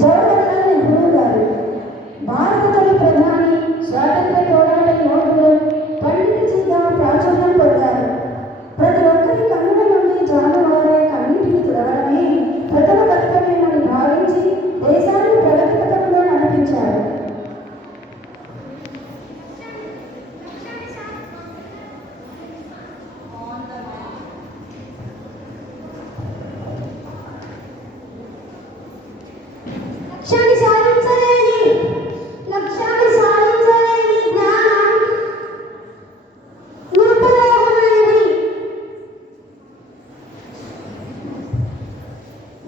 జవహర్లాల్ నెహ్రూ గారు, భారత తొలి ప్రధాని, స్వాతంత్ర పోరాట యోధుడు, పండిత జీగా ప్రాచుర్యం పొందారు. ప్రతి ఒక్కరి కన్నుల నుండి జానువారే కన్నీటిని తుడవడమే ప్రథమ కర్తవ్యమని భావించి దేశాన్ని ప్రగతి పథంలో నడిపించారు.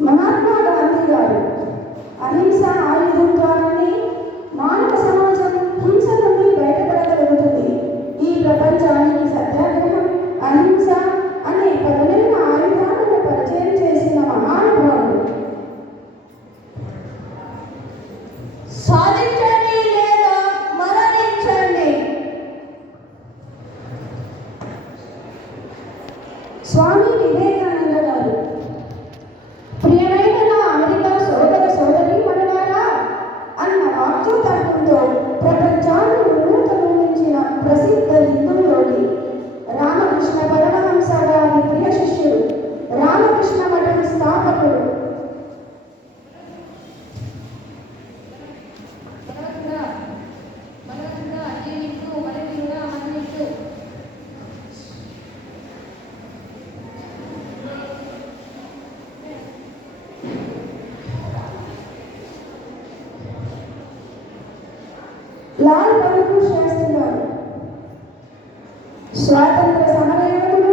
మహాత్మా గాంధీ గారు, అహింస ఆయుధం ద్వారానే మానవ సమాజం హింస నుండి బయటపడగలుగుతుంది. ఈ ప్రపంచానికి సత్యాగ్రహం, అహింస అనే పదునైన ఆయుధాలను పరిచయం చేసిన మహానుభావుడు. సాధించండి లేదా మరణించండి. స్వామి వివేకానంద గారు, ప్రియమైన నా అమెరికా సోదర సోదరీమణులారా అన్న వాక్యోత్తరంతో ప్రపంచాన్ని వినూతనూరించిన ప్రసిద్ధ హిందూ యోగి, రామకృష్ణ పరమహంస గారి ప్రియ శిష్యుడు, రామకృష్ణ మఠం స్థాపకుడు, లాల్ బహదూర్ శాస్త్రి గారు, స్వాతంత్ర సమరయోధుడు,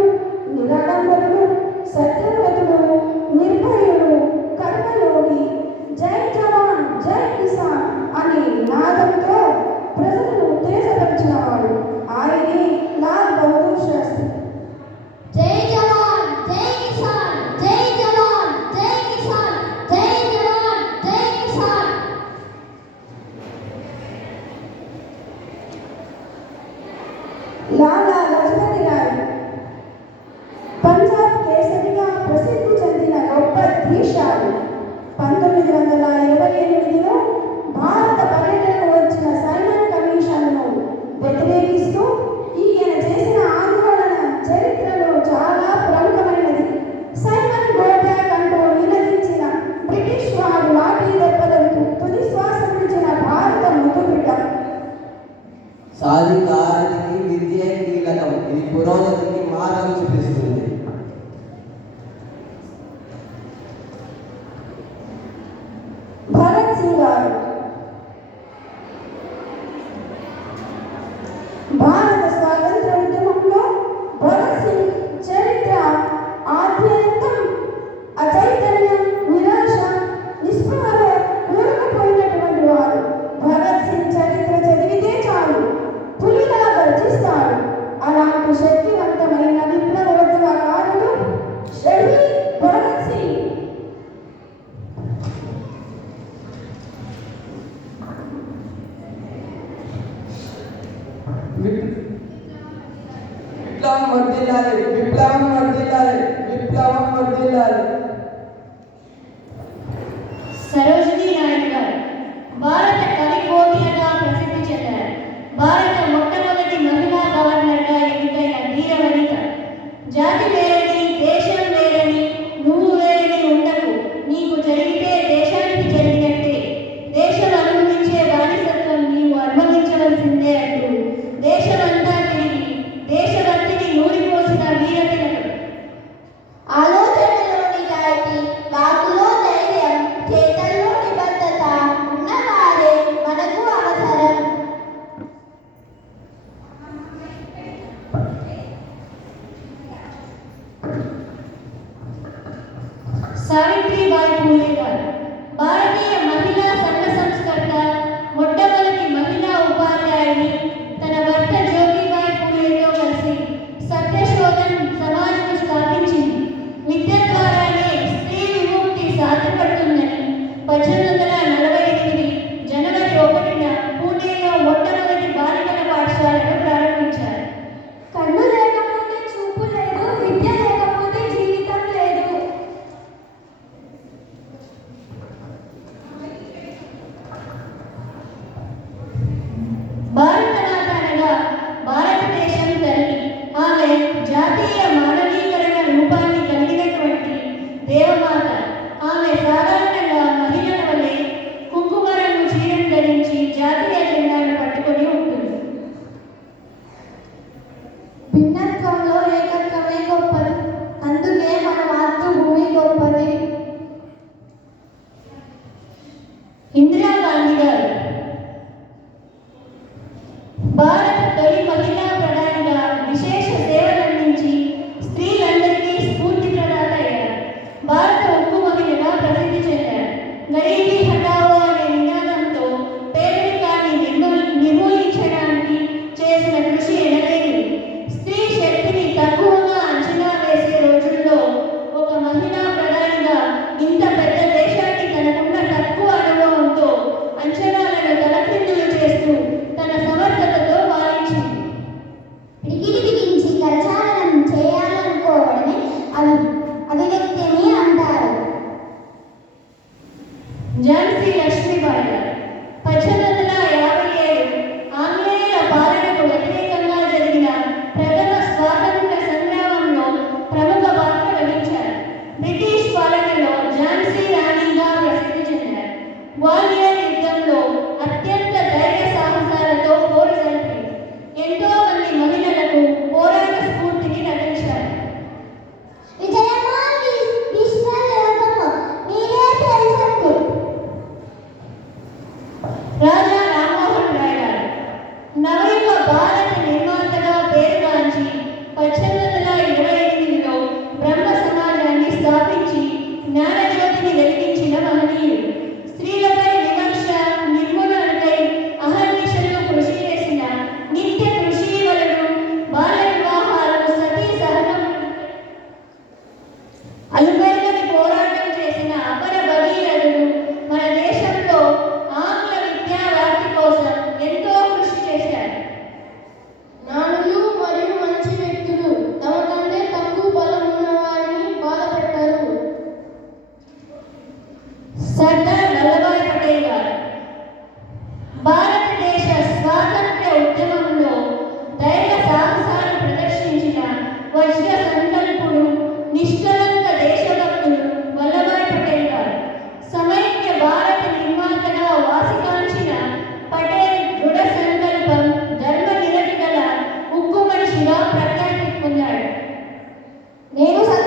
నిరాడంబరుడు, సత్యవ్రతుడు, నిర్భయుడు, కర్మయోగి, జై జవాన్ జై కిసాన్ అనే నినాదంతో ప్రజలను ఉత్తేజపరిచినవాడు ఆయనే లాల్ బహదూర్ శాస్త్రి. జై జవాన్ జై కిసాన్, జై జవాన్ జై కిసాన్, జై జవాన్ జై కిసాన్. లాలా లజపతి రాయ్, పంజాబ్ కేసరిగా ప్రసిద్ధి చెందిన గొప్ప ధీశాలి. 1928లో భారత పర్యటనకు వచ్చిన సైమన్ కమిషన్ను వ్యతిరేకిస్తూ ఈయన చేసిన ఆందోళన చరిత్రలో చాలా ప్రముఖమైనది. సైమన్ గో బ్యాక్ అంటూ నినదించిన బ్రిటిష్ వారు లాఠీ దెబ్బలకు తుది శ్వాస విడిచిన భారత ముద్దుబిడ్డ. సాధికారానికి విద్య కీలకం. ఇది పురోగతికి మార్గం చూపిస్తుంది. భగత్ సింగ్ గారు, భారత స్వాతంత్ర ఉద్యమంలో భగత్ సింగ్ చరిత్ర ఆద్యంతం అచైతన్యం, నిరాశ, నిస్పృహలో కూరుకుపోయినటువంటి వారు. భగత్ సింగ్ చరిత్ర చదివితే చాలు పులిలా గర్జిస్తాడు. అలాంటి శక్తివంతమైన విప్లవోద్యమకారుడు షహీద్ భగత్ సింగ్. విప్లవం వర్ధిల్లాలి, విప్లవం వర్ధిల్లాలి, విప్లవం వర్ధిల్లాలి. సరోజినీ నాయుడు గారు, భారత కవి కోకిలగా ప్రసిద్ధి చెందారు. భారత మొట్టమొదటి మహిళా గవర్నర్గా ఎన్నికైన ధీర వనిత. జాతి వేరని, దేశం వేరని, నువ్వు వేరని ఉండకు, నీకు జరిగితే దేశానికి జరిగినట్టే, దేశం అనుభవించే బానిసత్వం నీవు అనుభవించవలసిందే అంటూ దేశమంతా తిరిగి దేశభక్తిని నూరిపోసిన వీర తిలకం. ఆలోచనలో నిజాయితీ, వాకులో ధైర్యం, చేతల్లో నిబద్ధత ఉన్నవారే మనకు అవసరం. సావిత్రిబాయి పూలే గారు, భారతీయ మహిళా సంఘ సంస్కర్త, మొట్టమొదటి మహిళా ఉపాధ్యాయుని. తన భర్త జ్యోతిబాయి పూలేతో కలిసి సత్యశోధన్ సమాజ్ను స్థాపించింది. విద్య ద్వారానే స్త్రీ విముక్తి సాధ్యపడుతుందని 1848 జనవరి 1న పూణేలో మొట్టమొదటి బాలికల పాఠశాలను ప్రారంభించారు. కన్ను లేకపోతే చూపు లేదు, విద్య లేకపోతే జీవితం లేదు.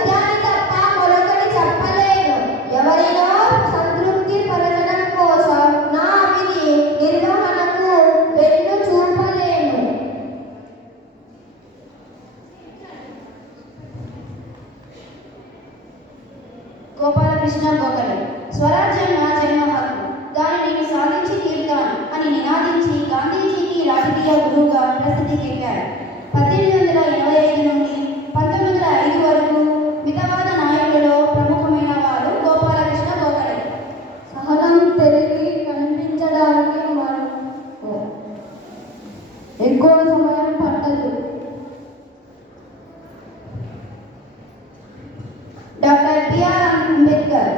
సత్యాన్ని తప్ప మరొకటి చెప్పలేను. ఎవరినో సంతృప్తి పరచడం కోసం నా విధి నిర్వహణకు వెన్ను చూపలేను. గోపాలకృష్ణ గోఖలే. స్వరాజ్యం నా జన్మ హక్కు, దాన్ని నేను సాధించి తీరుతాను అని నినాదించి గాంధీజీకి రాజకీయ గురువుగా ప్రసిద్ధికెక్కారు. 1885 నుండి 1905 వరకు మితవాద నాయకులలో ప్రముఖమైన వారు గోపాలకృష్ణ గోఖలే. సహనం తెలివి కనిపించడానికి ఎక్కువ సమయం పట్టదు. Doctor B R Ambedkar.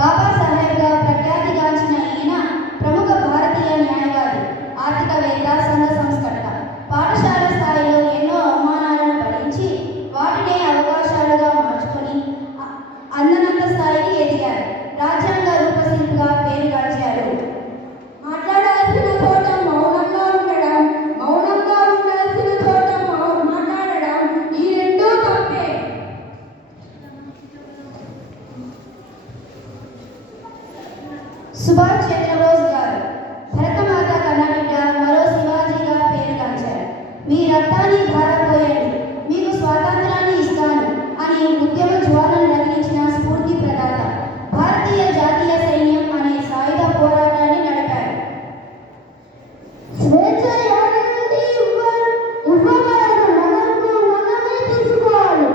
బాబాసాహెబ్గా ప్రఖ్యాతిగాంచిన ఈయన ప్రముఖ భారతీయ న్యాయవాది, ఆర్థికవేత్త, సంఘ సంస్కర్త. పాఠశాల స్థాయిలో ఎన్నో అవమానాలను భరించి వాటినే అవకాశాలుగా మార్చుకొని అందనంత స్థాయికి ఎదిగారు. రాజ్యాంగ రూపశిల్పిగా పేరుగాంచారు. మాట్లాడాల్సిన చోట మౌనంగా ఉండడం, మౌనంగా ఉండాల్సిన చోట మాట్లాడడం, ఈ రెండూ తప్పే. సుభాష్ చంద్రబోస్ గారు. భరతమాత కన్నబిడ్డ, మరో శివాజీగా పేరుగాంచారు. మీ రక్తాన్ని ధారపోయండి, మీకు స్వాతంత్రాన్ని ఇస్తాను అని ఉద్యమ జ్వాలను రగిలించిన స్ఫూర్తి ప్రదాత. భారతీయ జాతీయ సైన్యం అనే సాయుధ పోరాటాన్ని నడిపారు. స్వేచ్ఛ ఎవరి నుండి ఇవ్వబడదు, మనమే తీసుకోవాలి.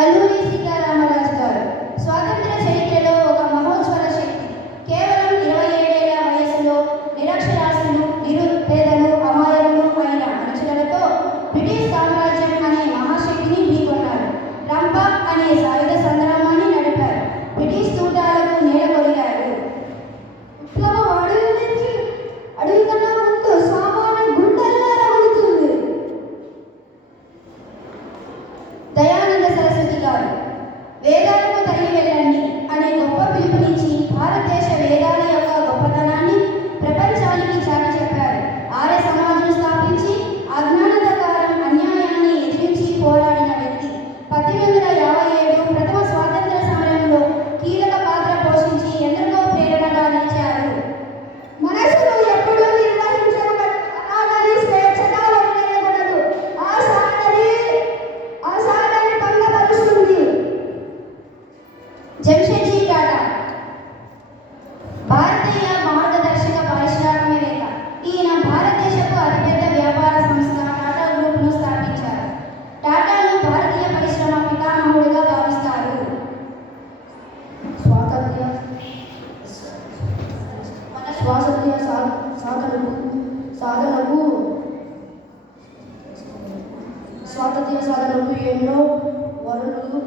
అల్లూరి సీతారామరాజు గారు. స్వాతంత్ర చరిత్రలో ఒక మహోజ్వల శక్తి. కేవలం 27 ఏళ్ల వయసులో నిరక్షరాస్యులు, నిరుపేదలు, అమాయకులు అయిన మనుషులతో బ్రిటిష్ సామ్రాజ్యం అనే మహాశక్తిని ఢీకొన్నారు. రంప అనే సాయుధ సంగ్రామాన్ని నడిపారు. బ్రిటిష్ తూటాలకు నేలకొలిగారు. విప్లవం అడుగు నుంచి అడుగు కన్నా ముందు సామాన్య గుండెల్లో రగులుతుంది. దయానంద సరస్వతి గారు. వేదాలకు తరలి వెళ్ళండి అనే గొప్ప పిలుపునిచ్చి భారతదేశ వేదాల యొక్క గొప్పతనాన్ని ప్రపంచానికి చాటి చెప్పారు. ఆర్య సమాజం స్థాపించి అజ్ఞానతకారం అన్యాయాన్ని ఎదిరించి పోరాడిన వ్యక్తి. 1857 ప్రథమ స్వాతంత్ర సమరంలో కీలక పాత్ర పోషించి ఎందరికో ప్రేరణగా నిలిచారు. మనసును ఎప్పుడూ నిర్వహించకూడదు, అలాగని స్వేచ్ఛగా వదిలేయకూడదు. ఆ సాధని భంగపరుస్తుంది. జంషెడ్జీ టాటా. భారతీయ మార్గదర్శక పారిశ్రామికవేత్త. ఈయన భారతదేశపు అతిపెద్ద వ్యాపార సంస్థ టాటా గ్రూప్ను స్థాపించారు. టాటాను భారతీయ పరిశ్రమ పితామహుడిగా భావిస్తారు. స్వాతంత్ర్య సాధనకు ఎన్నో వనరులు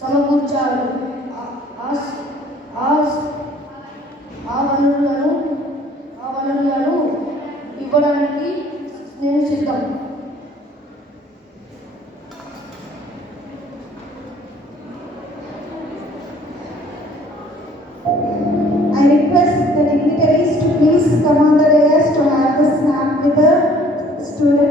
సమకూర్చారు. ఆ వనరులను ఇవ్వడానికి నేను సిద్ధం. I request the dignitaries to please come on the dais to have the snap with the students.